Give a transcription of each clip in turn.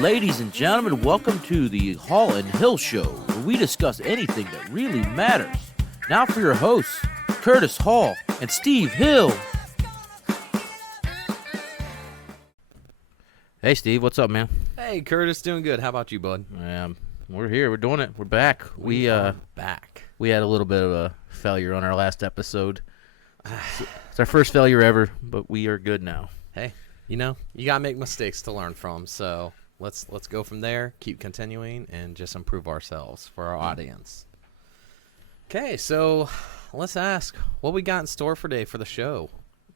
Ladies and gentlemen, welcome to the Hall and Hill Show, where we discuss anything that really matters. Now for your hosts, Curtis Hall and Steve Hill. Hey, Steve, what's up, man? Hey, Curtis, doing good. How about you, bud? We're here. We're doing it. We're back. We are back. We had a little bit of a failure on our last episode. It's our first failure ever, but we are good now. Hey, you know, you got to make mistakes to learn from, so let's go from there, keep continuing, and just improve ourselves for our audience. Okay, so let's ask, what we got in store for today for the show?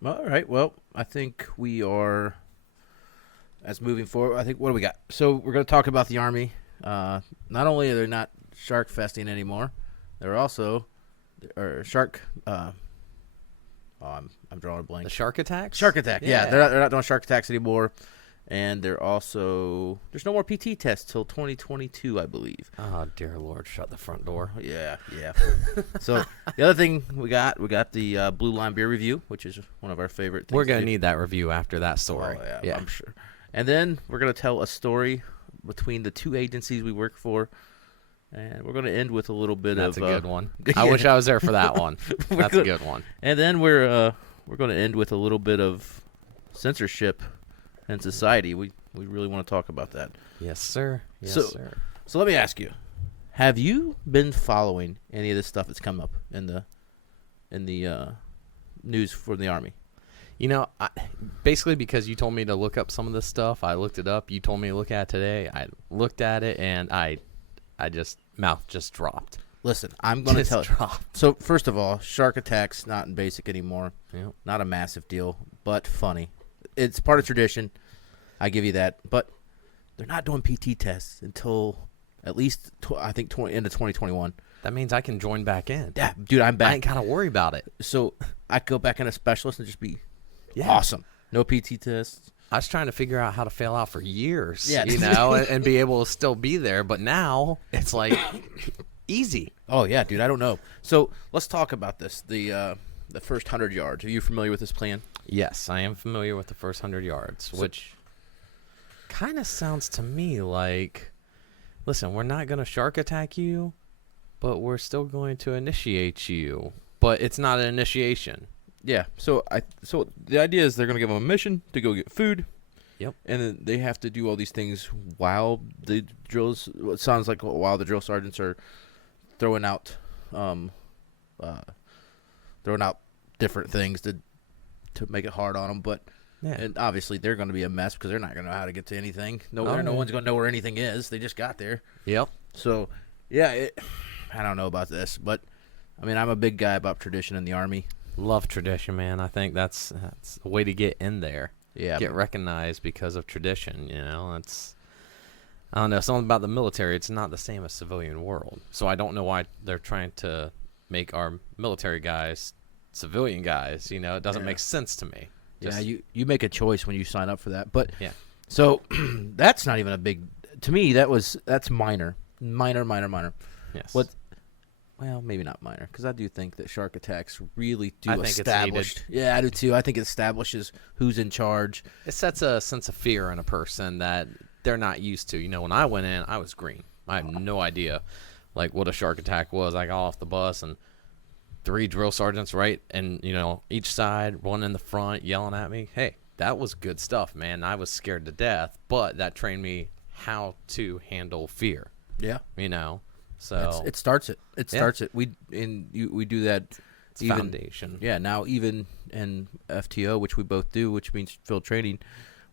All right, well, I think we are, as moving forward, what do we got? So we're going to talk about the Army. Not only are they not shark festing anymore, they're also shark. I'm drawing a blank. The shark attacks? Shark attack. Yeah, they're not doing shark attacks anymore, and there's no more PT tests till 2022, I believe. Oh dear Lord, shut the front door. Yeah. So the other thing we got the Blue Line beer review, which is one of our favorite things. We're gonna need that review after that story. Oh, yeah, I'm sure. And then we're gonna tell a story between the two agencies we work for. And we're going to end with a little bit That's of... a good one. I wish I was there for that one. That's a good one. And then we're going to end with a little bit of censorship in society. We really want to talk about that. Yes, sir. Yes, sir. So let me ask you, have you been following any of this stuff that's come up in the news for the Army? You know, basically because you told me to look up some of this stuff, I looked it up. You told me to look at it today. I looked at it, and mouth just dropped. Listen, I'm going to tell you. So, first of all, shark attacks not in basic anymore. Yep. Not a massive deal, but funny. It's part of tradition. I give you that. But they're not doing PT tests until at least, I think, end of 2021. That means I can join back in. Yeah, dude, I'm back. I ain't got to worry about it. So, I could go back in a specialist and just be awesome. No PT tests. I was trying to figure out how to fail out for years, you know, and be able to still be there. But now it's like easy. Oh, yeah, dude, I don't know. So let's talk about this, the first 100 yards. Are you familiar with this plan? Yes, I am familiar with the first 100 yards, which kind of sounds to me like, listen, we're not going to shark attack you, but we're still going to initiate you. But it's not an initiation. Yeah, so the idea is they're going to give them a mission to go get food. Yep. And then they have to do all these things while the drills. It sounds like while the drill sergeants are throwing out different things to make it hard on them. But and obviously they're going to be a mess because they're not going to know how to get to anything. No one's going to know where anything is. They just got there. Yep. So I don't know about this, but I mean I'm a big guy about tradition in the Army. Love tradition, man. I think that's a way to get in there. Yeah. Get recognized because of tradition, you know. I don't know, something about the military, it's not the same as civilian world. So I don't know why they're trying to make our military guys civilian guys, you know. It doesn't make sense to me. You make a choice when you sign up for that. But so that's not even a big to me that's minor. Yes. Well, maybe not minor, because I do think that shark attacks really do establish. Yeah, I do too. I think it establishes who's in charge. It sets a sense of fear in a person that they're not used to. You know, when I went in, I was green. I had no idea, like, what a shark attack was. I got off the bus, and 3 drill sergeants right, and each side, one in the front, yelling at me. Hey, that was good stuff, man. I was scared to death, but that trained me how to handle fear. Yeah, So it starts it. It starts it. We do that. It's foundation. Yeah. Now even in FTO, which we both do, which means field training,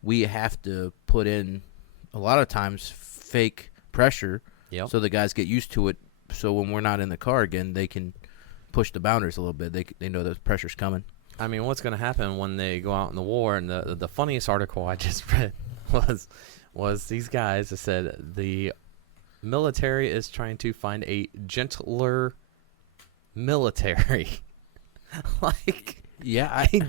we have to put in a lot of times fake pressure, so the guys get used to it. So when we're not in the car again, they can push the boundaries a little bit. They know the pressure's coming. I mean, what's going to happen when they go out in the war? And the funniest article I just read was these guys that said the military is trying to find a gentler military.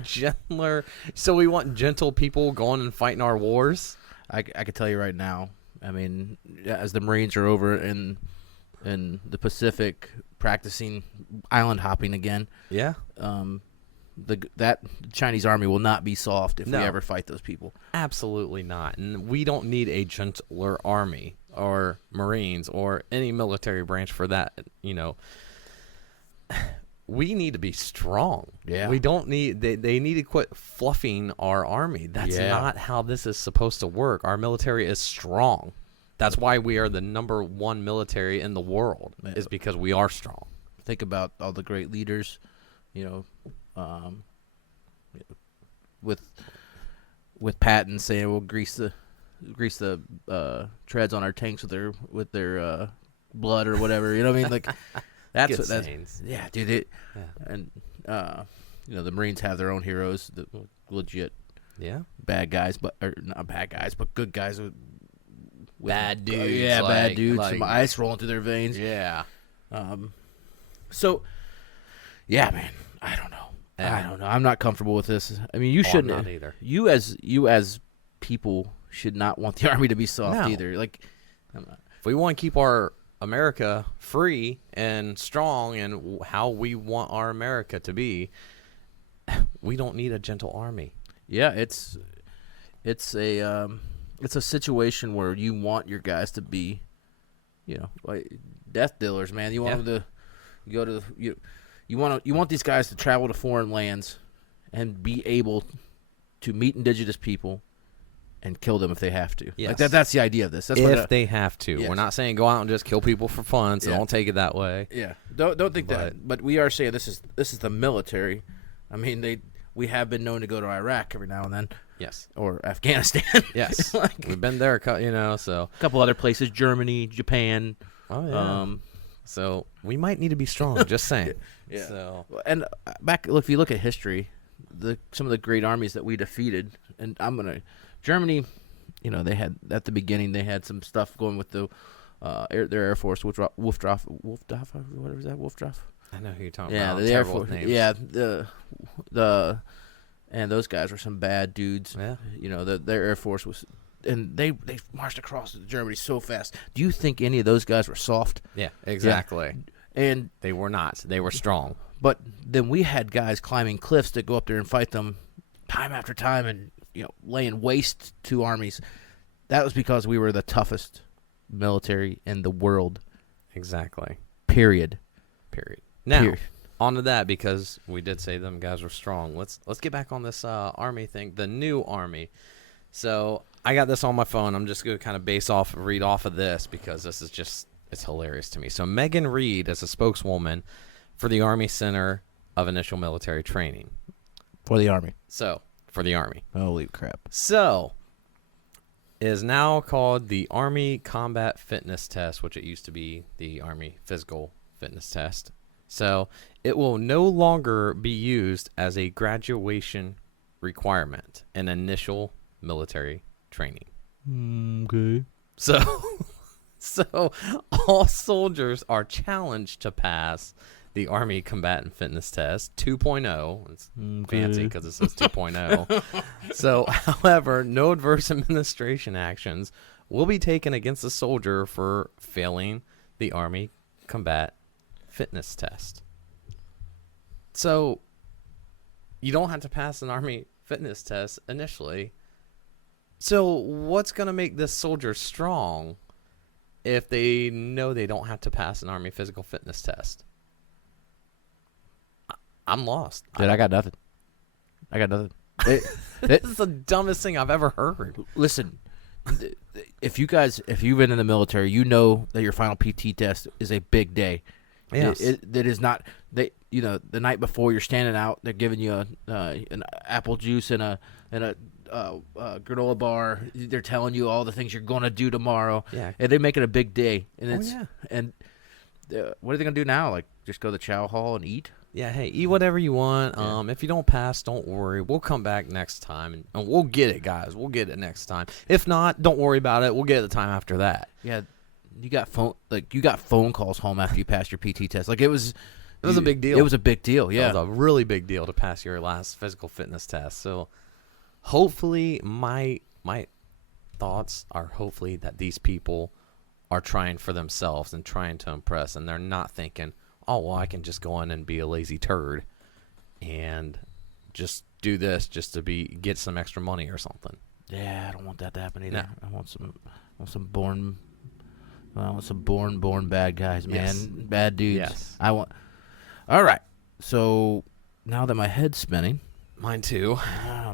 Gentler. So we want gentle people going and fighting our wars. I can tell you right now. I mean, as the Marines are over in the Pacific practicing island hopping again. Yeah. that Chinese army will not be soft if we ever fight those people. Absolutely not. And we don't need a gentler army or Marines or any military branch for that. We need to be strong. Yeah. We don't need. They need to quit fluffing our army. That's not how this is supposed to work. Our military is strong. That's why we are the number one military in the world. Is because we are strong. Think about all the great leaders, with Patton saying we'll grease the treads on our tanks with their blood or whatever. You know what I mean? Like that's what that's. Yeah, dude. And the Marines have their own heroes, the legit bad guys, but or not bad guys, but good guys with bad dudes. Bad dudes. Some ice rolling through their veins. Yeah. So, yeah, man, I don't know. I'm not comfortable with this. I mean, you shouldn't. I'm not either. You as people should not want the army to be soft either. Like, if we want to keep our America free and strong and how we want our America to be, we don't need a gentle army. Yeah, it's a situation where you want your guys to be, like death dealers, man. You want them to go to you want these guys to travel to foreign lands and be able to meet indigenous people and kill them if they have to. Yes. Like that's the idea of this. That's if they have to. Yes. We're not saying go out and just kill people for fun, so don't take it that way. Yeah. Don't think that. But we are saying this is the military. I mean, we have been known to go to Iraq every now and then. Yes. Or Afghanistan. Yes. We've been there, so. A couple other places, Germany, Japan. Oh, yeah. So we might need to be strong, just saying. Yeah. So. And if you look at history, some of the great armies that we defeated, and Germany, they had, at the beginning, they had some stuff going with their Air Force, Luftwaffe, whatever is that, Luftwaffe? I know who you're talking about. The Air Force. Names. Yeah, and those guys were some bad dudes. Yeah. Their Air Force was, and they marched across Germany so fast. Do you think any of those guys were soft? Yeah, exactly. Yeah. And they were not. They were strong. But then we had guys climbing cliffs that go up there and fight them time after time, and laying waste to armies. That was because we were the toughest military in the world. Exactly. Period. Now, on to that, because we did say them guys were strong. Let's get back on this army thing, the new army. So I got this on my phone. I'm just going to kind of read off of this, because this is just, it's hilarious to me. So Megan Reed is a spokeswoman for the Army Center of Initial Military Training. For the Army. For the Army. Holy crap. So, it is now called the Army Combat Fitness Test, which it used to be the Army Physical Fitness Test. So, it will no longer be used as a graduation requirement in initial military training. Okay. So all soldiers are challenged to pass the Army Combatant Fitness Test 2.0. It's fancy because it says 2.0. So, however, no adverse administration actions will be taken against a soldier for failing the Army Combat Fitness Test. So, you don't have to pass an Army Fitness Test initially. So, what's going to make this soldier strong if they know they don't have to pass an Army Physical Fitness Test? I'm lost. Dude, I got nothing. This is the dumbest thing I've ever heard. Listen, if you've been in the military, you know that your final PT test is a big day. Yes. It is not. The night before you're standing out, they're giving you an apple juice and a granola bar. They're telling you all the things you're gonna do tomorrow. Yeah. And they make it a big day. And what are they gonna do now? Like just go to the chow hall and eat? Yeah, hey, eat whatever you want. Yeah. If you don't pass, don't worry. We'll come back next time, and we'll get it, guys. We'll get it next time. If not, don't worry about it. We'll get it the time after that. Yeah, you got phone calls home after you passed your PT test. Like it was a big deal. It was a big deal. Yeah, it was a really big deal to pass your last physical fitness test. So, hopefully, my thoughts are hopefully that these people are trying for themselves and trying to impress, and they're not thinking, oh, well, I can just go in and be a lazy turd and just do this just to get some extra money or something. Yeah, I don't want that to happen either. No. I want some born bad guys, man. Yes. Bad dudes. Yes. All right. So now that my head's spinning, mine too.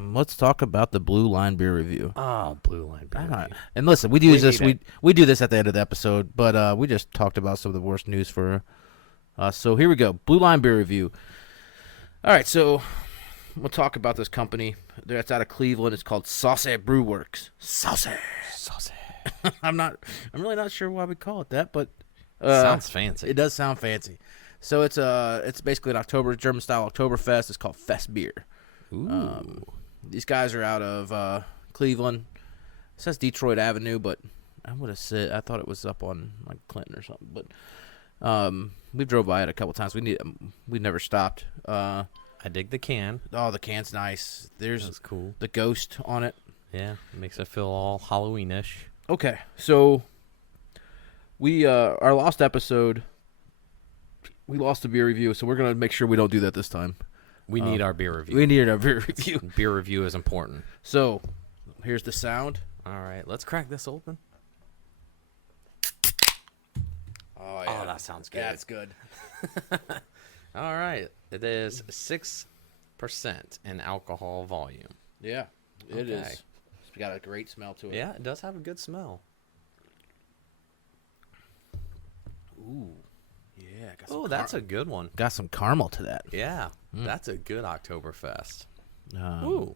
Let's talk about the Blue Line beer review. Oh, Blue Line beer review. And listen, we do this at the end of the episode, but we just talked about some of the worst news for us. So here we go. Blue Line beer review. All right, so we'll talk about this company. It's out of Cleveland. It's called Saucy Brew Works. Saucy. I'm really not sure why we call it that, but sounds fancy. It does sound fancy. So it's basically an German style Oktoberfest. It's called Fest beer. Ooh. These guys are out of Cleveland. It says Detroit Avenue, but I thought it was up on like Clinton or something. But we drove by it a couple times. We never stopped. I dig the can. Oh, the can's nice. That's cool. The ghost on it. Yeah, it makes it feel all Halloweenish. Okay, so we our last episode, we lost the beer review, so we're gonna make sure we don't do that this time. We need our beer review. We need our beer review. Beer review is important. So here's the sound. All right, let's crack this open. Oh, yeah. Oh, that sounds good. Yeah, it's good. All right. It is 6% in alcohol volume. Yeah, it is. It's got a great smell to it. Yeah, it does have a good smell. Ooh. Yeah. That's a good one. Got some caramel to that. Yeah, that's a good Oktoberfest. Ooh.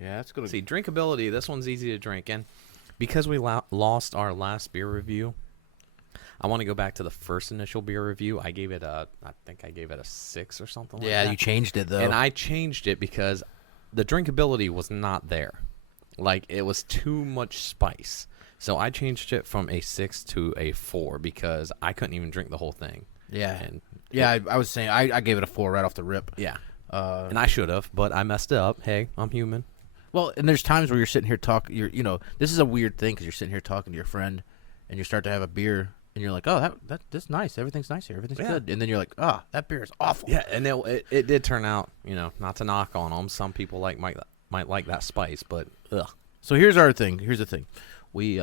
Yeah, that's good. See, drinkability, this one's easy to drink. And because we lost our last beer review, I want to go back to the first initial beer review. I think I gave it a 6 or something like that. Yeah, you changed it, though. And I changed it because the drinkability was not there. Like, it was too much spice. So I changed it from a 6 to a 4 because I couldn't even drink the whole thing. Yeah. I was saying, I gave it a 4 right off the rip. Yeah. And I should have, but I messed up. Hey, I'm human. Well, and there's times where you're sitting here talking, this is a weird thing because you're sitting here talking to your friend and you start to have a beer. And you're like, oh, that's nice. Everything's nice here. Everything's good. And then you're like, that beer is awful. Yeah, and it did turn out, not to knock on them. Some people might like that spice, but ugh. So here's our thing. Here's the thing. We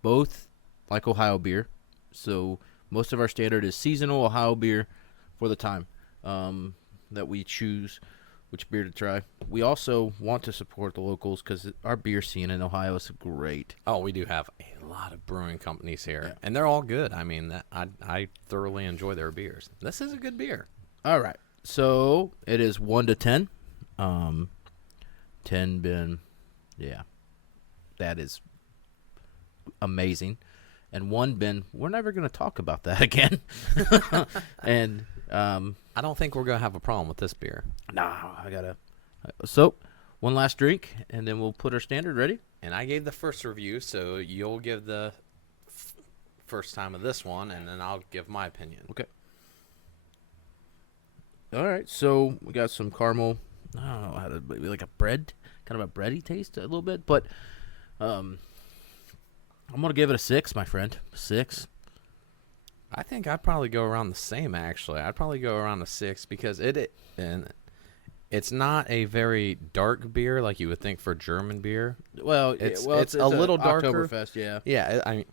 both like Ohio beer. So most of our standard is seasonal Ohio beer for the time that we choose which beer to try. We also want to support the locals because our beer scene in Ohio is great. Oh, we do have a lot of brewing companies here, and they're all good. I mean, I thoroughly enjoy their beers. This is a good beer. All right, so it is 1 to 10. 10 been, that is amazing, and 1 been. We're never going to talk about that again. And I don't think we're going to have a problem with this beer. So, one last drink, and then we'll put our standard ready. And I gave the first review, so you'll give the first time of this one, and then I'll give my opinion. Okay. All right, so we got some caramel. I don't know how to, maybe like a bread, kind of a bready taste a little bit, but I'm going to give it a 6, my friend. 6. I think I'd probably go around the same, actually. I'd probably go around a 6 because it's not a very dark beer like you would think for German beer. Well, it's a little darker. Oktoberfest, yeah. Yeah, I mean,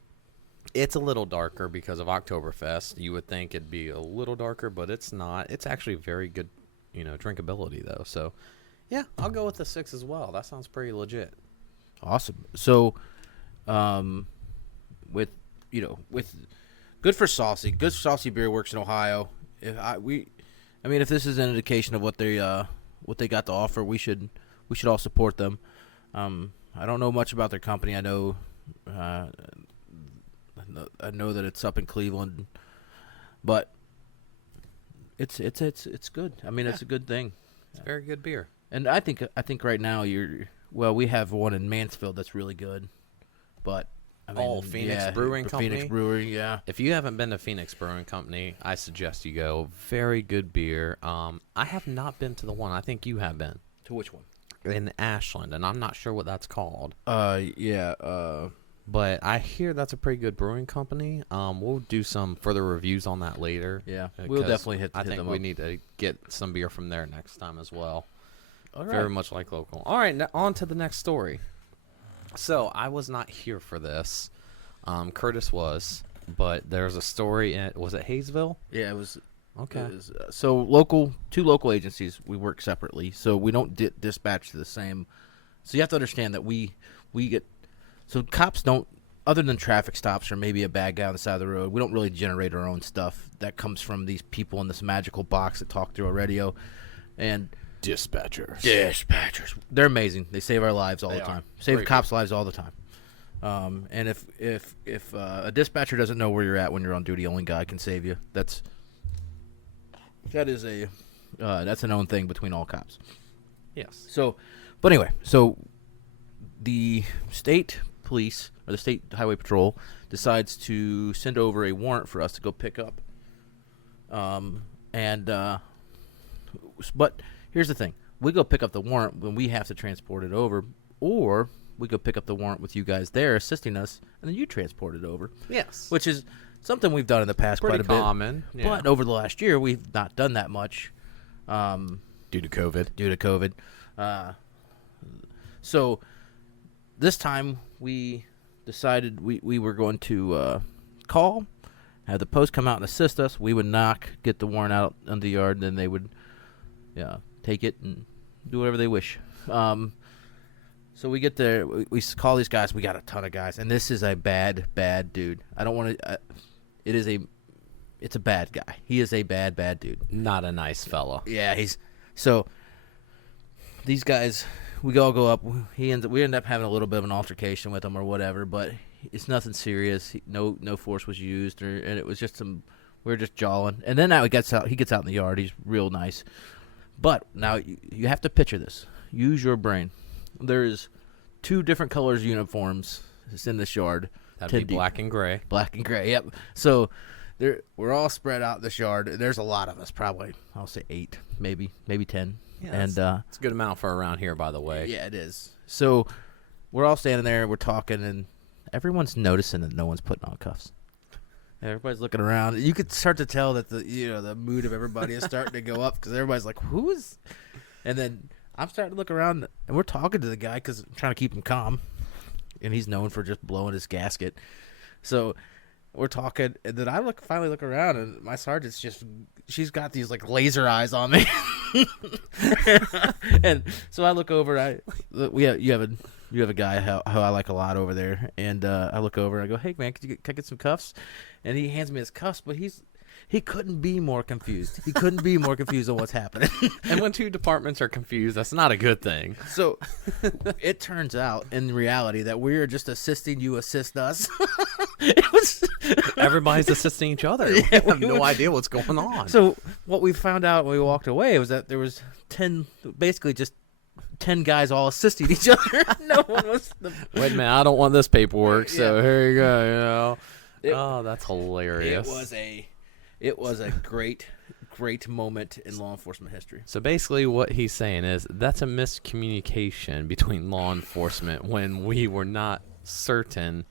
it's a little darker because of Oktoberfest. You would think it'd be a little darker, but it's not. It's actually very good, drinkability, though. So, yeah, I'll go with the 6 as well. That sounds pretty legit. Awesome. So, with good for Saucy. Good Saucy Beer Works in Ohio. If this is an indication of what they got to offer, we should all support them. I don't know much about their company. I know that it's up in Cleveland, but it's good. I mean, it's a good thing. It's a very good beer. And I think right now we have one in Mansfield that's really good, but. Phoenix Brewing Company. Phoenix Brewery, yeah. If you haven't been to Phoenix Brewing Company, I suggest you go. Very good beer. I have not been to the one. I think you have been. To which one? In Ashland, and I'm not sure what that's called. But I hear that's a pretty good brewing company. We'll do some further reviews on that later. Yeah, we'll definitely hit them up. I think we need to get some beer from there next time as well. All right. Very much like local. All right, now on to the next story. So I was not here for this. Curtis was, but there's a story was it Hayesville? Yeah, it was. Okay. It was, so two local agencies, we work separately, so we don't dispatch to the same. So you have to understand that we get. So cops don't, other than traffic stops or maybe a bad guy on the side of the road, we don't really generate our own stuff. That comes from these people in this magical box that talk through a radio. And dispatchers. They're amazing. They save our lives all the time. Save cops' lives all the time. And if a dispatcher doesn't know where you're at when you're on duty, only God can save you. That's a known thing between all cops. Yes. So, but anyway, so the state police or the state highway patrol decides to send over a warrant for us to go pick up. But here's the thing: we go pick up the warrant when we have to transport it over, or we go pick up the warrant with you guys there assisting us, and then you transport it over. Yes. Which is something we've done in the past quite a bit. Pretty common. Yeah. But over the last year, we've not done that much. Due to COVID. So this time we decided we were going to call, have the post come out and assist us. We would knock, get the warrant out on the yard, and then they would take it and do whatever they wish. So we get there. We call these guys. We got a ton of guys, and this is a bad dude. I don't want to. It's a bad guy. He is a bad dude. Not a nice fellow. Yeah, so these guys. We all go up. We end up having a little bit of an altercation with him or whatever, but it's nothing serious. No force was used, and it was just we were just jawing. And then now he gets out in the yard. He's real nice. But now you have to picture this. Use your brain. There's 2 different colors uniforms in this yard. That'd be black and gray. Black and gray, yep. So we're all spread out in this yard. There's a lot of us, probably, I'll say 8, maybe 10. Yeah, and it's a good amount for around here, by the way. Yeah, it is. So we're all standing there, we're talking, and everyone's noticing that no one's putting on cuffs. Everybody's looking around. You could start to tell that the mood of everybody is starting to go up because everybody's like, "Who is?" And then I'm starting to look around, and we're talking to the guy because I'm trying to keep him calm, and he's known for just blowing his gasket. So we're talking, and then I finally look around, and my sergeant's she's got these like laser eyes on me. And so I look over. You have a guy who I like a lot over there, and I look over and I go, "Hey man, can I get some cuffs?" And he hands me his cuffs, but he couldn't be more confused. He couldn't be more confused on what's happening. And when 2 departments are confused, that's not a good thing. So it turns out, in reality, that we're just assisting you assist us. Everybody's assisting each other. Yeah, we have no idea what's going on. So what we found out when we walked away was that there was 10 guys all assisting each other. No one was. Wait a minute, I don't want this paperwork, so here you go. That's hilarious. It was a great moment in law enforcement history. So basically what he's saying is that's a miscommunication between law enforcement when we were not certain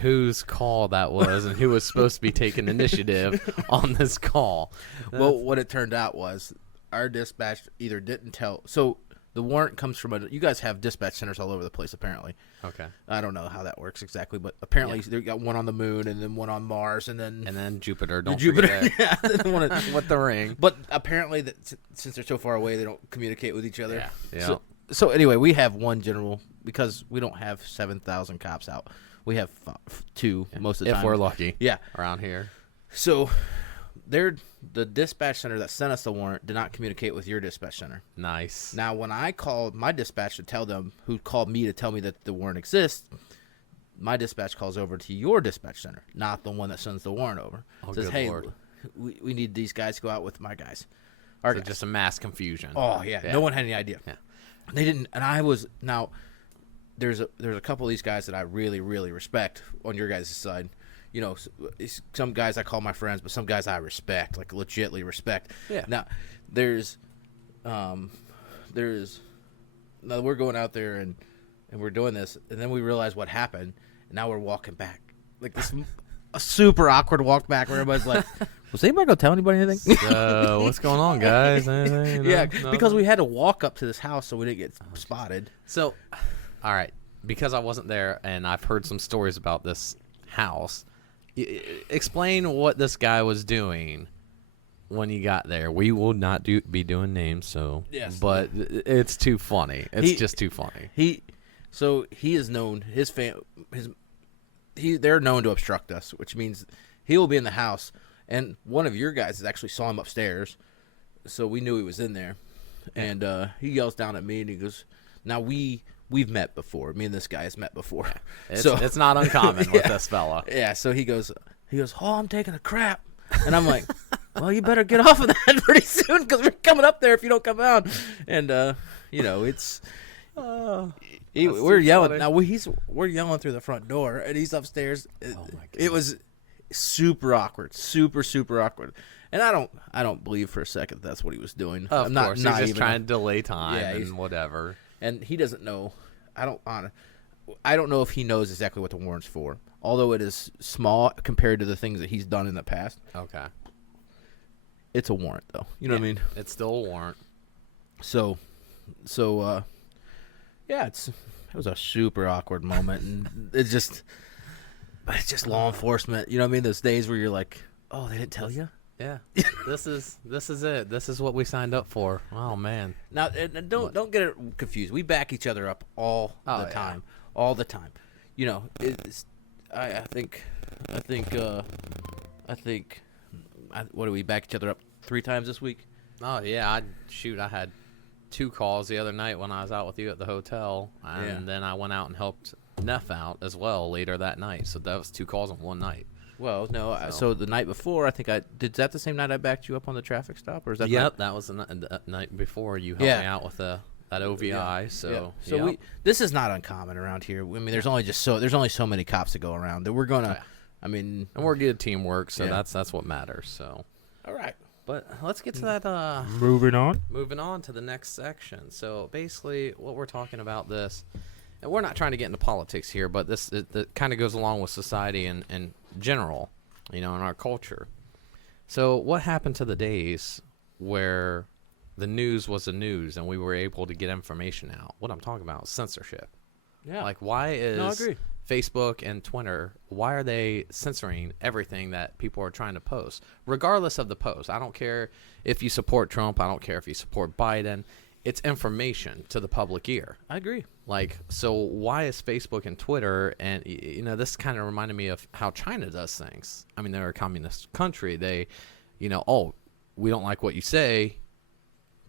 whose call that was and who was supposed to be taking initiative on this call. Well, what it turned out was our dispatch either didn't tell. So the warrant comes from you guys have dispatch centers all over the place, apparently. Okay. I don't know how that works exactly, but apparently they got one on the moon and then one on Mars and then Jupiter. Don't Jupiter. forget. Yeah, with the ring. But apparently, since they're so far away, they don't communicate with each other. Yeah. So anyway, we have one general because we don't have 7,000 cops out. We have 2 most of the time. If we're lucky. Yeah. Around here. So the dispatch center that sent us the warrant did not communicate with your dispatch center. Nice. Now, when I called my dispatch to tell them, who called me to tell me that the warrant exists, my dispatch calls over to your dispatch center, not the one that sends the warrant over. Oh, says, good hey, Lord. We need these guys to go out with my guys. So just a mass confusion. Oh, yeah. No one had any idea. Yeah. They didn't, and I was, now, there's a couple of these guys that I really, really respect on your guys' side. You know, some guys I call my friends, but some guys I respect, like legitly respect. Yeah. Now, now we're going out there and we're doing this, and then we realize what happened, Now we're walking back. Like this a super awkward walk back where everybody's like, was anybody going to tell anybody anything? What's going on, guys? Anything? Yeah, because we had to walk up to this house so we didn't get spotted. So, all right, because I wasn't there and I've heard some stories about this house, explain what this guy was doing when you got there. We will not be doing names, so yes, but it's too funny. It's just too funny. He is known. They're known to obstruct us, which means he will be in the house. And one of your guys actually saw him upstairs, so we knew he was in there. And he yells down at me, and he goes, "Now we've met before. Me and this guy has met before. It's not uncommon with this fella." Yeah. So he goes, "Oh, I'm taking a crap," and I'm like, "Well, you better get off of that pretty soon because we're coming up there if you don't come out." And it's. We're yelling funny. now. We're yelling through the front door, and he's upstairs. Oh my God. It was super awkward, super awkward. And I don't believe for a second that's what he was doing. Of course, he's just trying to delay time and whatever. And he doesn't know. I don't know if he knows exactly what the warrant's for. Although it is small compared to the things that he's done in the past. Okay. It's a warrant, though. You know what I mean? It's still a warrant. So. Yeah, it was a super awkward moment, and it's just law enforcement. You know what I mean? Those days where you're like, "Oh, they didn't tell you." Yeah, this is it. This is what we signed up for. Oh man! Now, and don't get it confused. We back each other up all the time. You know, I think. What do we back each other up 3 times this week? Oh yeah, I had 2 calls the other night when I was out with you at the hotel, and then I went out and helped Neff out as well later that night. So that was 2 calls in one night. Well, no. So the night before, I think is that the same night I backed you up on the traffic stop, or is that? Yep, that was the night before you helped me out with that OVI. Yeah. So this is not uncommon around here. I mean, there's only so many cops that go around that we're gonna. I mean, and we're good teamwork, so that's what matters. So all right. But let's get to that. Moving on to the next section. So basically, what we're talking about this, and we're not trying to get into politics here, but it kind of goes along with society in general, in our culture. So what happened to the days where the news was the news and we were able to get information out? What I'm talking about is censorship. Yeah. Like, why is I agree. Facebook and Twitter, why are they censoring everything that people are trying to post, regardless of the post? I don't care if you support Trump. I don't care if you support Biden. It's information to the public ear. I agree. Like, so why is Facebook and Twitter, and, this kind of reminded me of how China does things. I mean, they're a communist country. They, oh, we don't like what you say.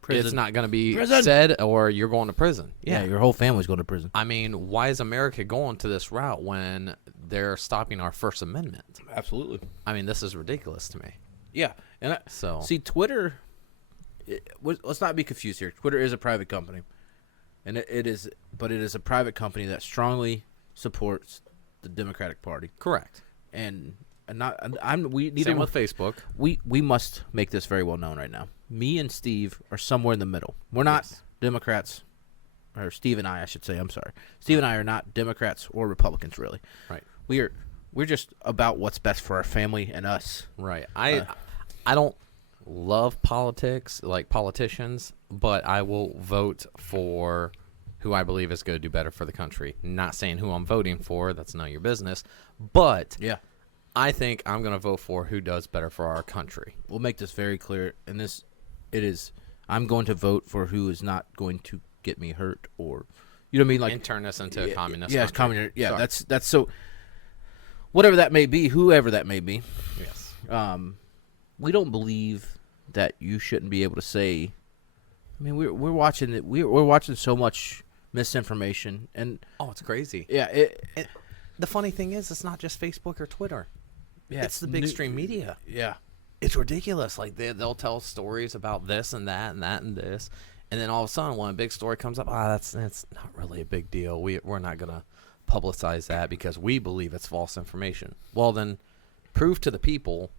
Prison. It's not going to be said, or you're going to prison. Yeah, your whole family's going to prison. I mean, why is America going to this route when they're stopping our First Amendment? Absolutely. I mean, this is ridiculous to me. Yeah, and see, Twitter. Let's not be confused here. Twitter is a private company, and it is a private company that strongly supports the Democratic Party. Correct. And same with Facebook. We must make this very well known right now. Me and Steve are somewhere in the middle. We're not Democrats, or Steve and I should say. I'm sorry. Steve and I are not Democrats or Republicans, really. Right. We're just about what's best for our family and us. Right. I don't love politics, like politicians, but I will vote for who I believe is going to do better for the country. Not saying who I'm voting for. That's none of your business. But yeah. I think I'm going to vote for who does better for our country. We'll make this very clear. And I'm going to vote for who is not going to get me hurt or, you know what I mean? Like, and turn us into a communist country. Communist. Yeah, sorry. that's so, whatever that may be, whoever that may be. Yes. We don't believe that you shouldn't be able to say, I mean, we're watching it. We're watching so much misinformation. And it's crazy. Yeah. The funny thing is, it's not just Facebook or Twitter. Yeah, it's the big stream media. Yeah. It's ridiculous. Like, they'll tell stories about this and that and that and this, and then all of a sudden, when a big story comes up, that's not really a big deal. We're not going to publicize that because we believe it's false information. Well, then, prove to the people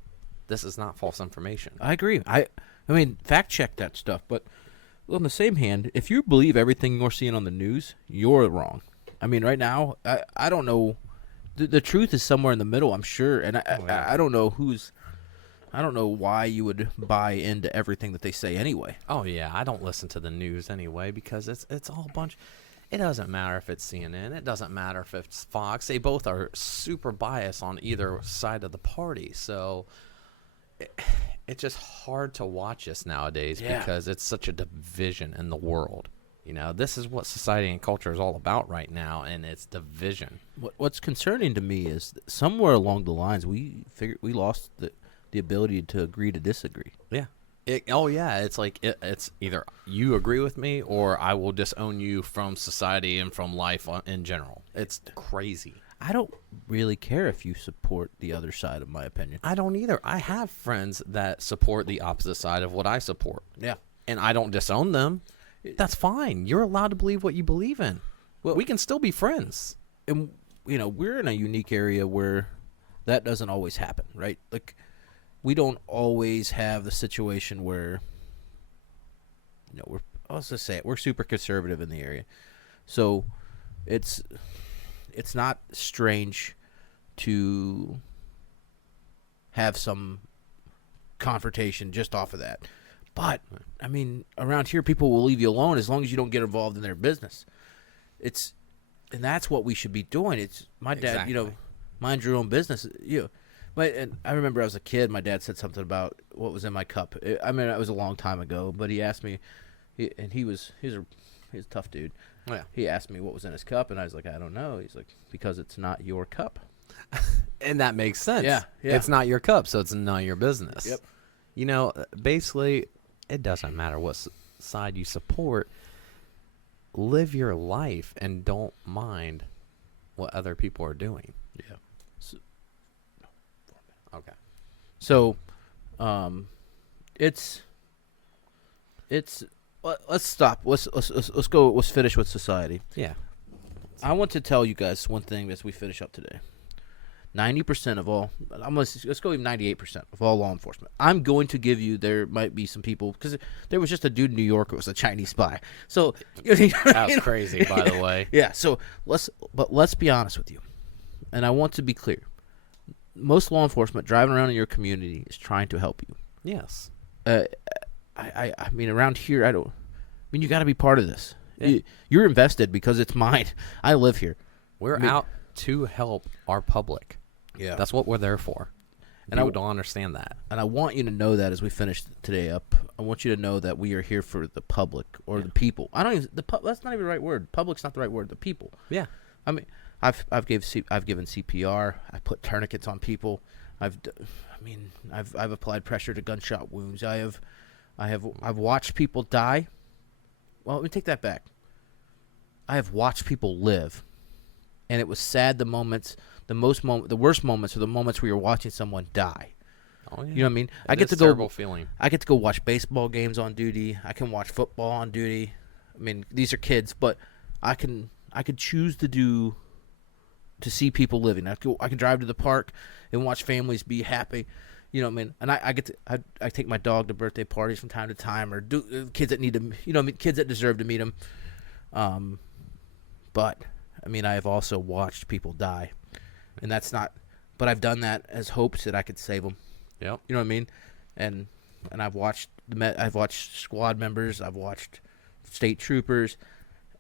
this is not false information. I agree. I mean, fact check that stuff. But on the same hand, if you believe everything you're seeing on the news, you're wrong. I mean, right now, I don't know the truth is somewhere in the middle, I'm sure. And I don't know I don't know why you would buy into everything that they say anyway. Oh yeah, I don't listen to the news anyway because it's all a bunch. It doesn't matter if it's CNN. It doesn't matter if it's Fox. They both are super biased on either side of the party. So it's just hard to watch this nowadays because it's such a division in the world. This is what society and culture is all about right now, and it's division. What's concerning to me is that somewhere along the lines we lost the ability to agree to disagree. Yeah. It's like it's either you agree with me or I will disown you from society and from life in general. It's crazy. I don't really care if you support the other side of my opinion. I don't either. I have friends that support the opposite side of what I support. Yeah. And I don't disown them. That's fine. You're allowed to believe what you believe in. Well, we can still be friends. And, we're in a unique area where that doesn't always happen, right? Like, we don't always have the situation where, let's just say it, we're super conservative in the area. So it's not strange to have some confrontation just off of that. But, I mean, around here, people will leave you alone as long as you don't get involved in their business. And that's what we should be doing. It's my dad, mind your own business. And I remember as a kid, my dad said something about what was in my cup. It was a long time ago, but he asked me, and he was a tough dude. Oh, yeah. He asked me what was in his cup, and I was like, I don't know. He's like, because it's not your cup. And that makes sense. Yeah. It's not your cup, so it's none of your business. Yep. Basically, it doesn't matter what side you support. Live your life and don't mind what other people are doing. Yeah. Okay. So, let's stop. Let's go. Let's finish with society. Yeah. I want to tell you guys one thing as we finish up today. 90% of all, let's go even 98% of all law enforcement. I'm going to give you, there might be some people, because there was just a dude in New York who was a Chinese spy. So that was crazy, by the way. Yeah. So let's be honest with you, and I want to be clear. Most law enforcement driving around in your community is trying to help you. Yes. I mean, around here, you got to be part of this. Yeah. You're invested because it's mine. I live here. We're out to help our public. Yeah. That's what we're there for. And I don't understand that. And I want you to know that as we finish today up, I want you to know that we are here for the public or the people. That's not even the right word. Public's not the right word. The people. Yeah. I mean, I've given CPR. I put tourniquets on people. I've applied pressure to gunshot wounds. I've watched people die. Well, let me take that back. I have watched people live, and it was sad. The worst moments are the moments where you're watching someone die. Oh, yeah. You know what I mean? I get to go. Terrible feeling. I get to go watch baseball games on duty. I can watch football on duty. I mean, these are kids, but I could choose to see people living. I can drive to the park and watch families be happy. You know what I mean? And I take my dog to birthday parties from time to time, or kids that need to, kids that deserve to meet them. But I mean, I have also watched people die, and that's not. But I've done that as hopes that I could save them. Yep. You know what I mean? And I've watched squad members. I've watched state troopers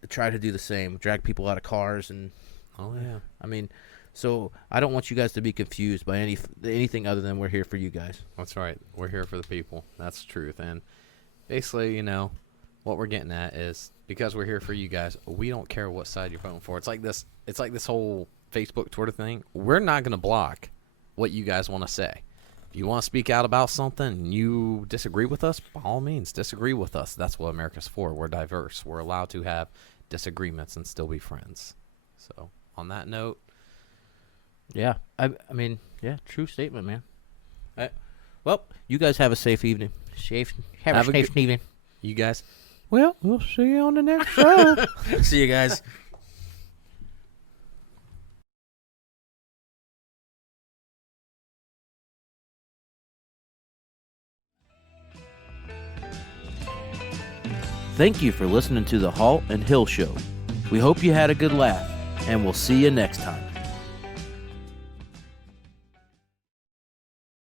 try to do the same, drag people out of cars, and I mean, so I don't want you guys to be confused by anything other than we're here for you guys. That's right. We're here for the people. That's the truth. And basically, what we're getting at is because we're here for you guys, we don't care what side you're voting for. It's like this whole Facebook, Twitter thing. We're not going to block what you guys want to say. If you want to speak out about something and you disagree with us, by all means, disagree with us. That's what America's for. We're diverse. We're allowed to have disagreements and still be friends. So on that note, yeah, I mean, yeah, true statement, man. Well, you guys have a safe evening. Have a safe evening. You guys. Well, we'll see you on the next show. See you guys. Thank you for listening to the Halt and Hill Show. We hope you had a good laugh, and we'll see you next time.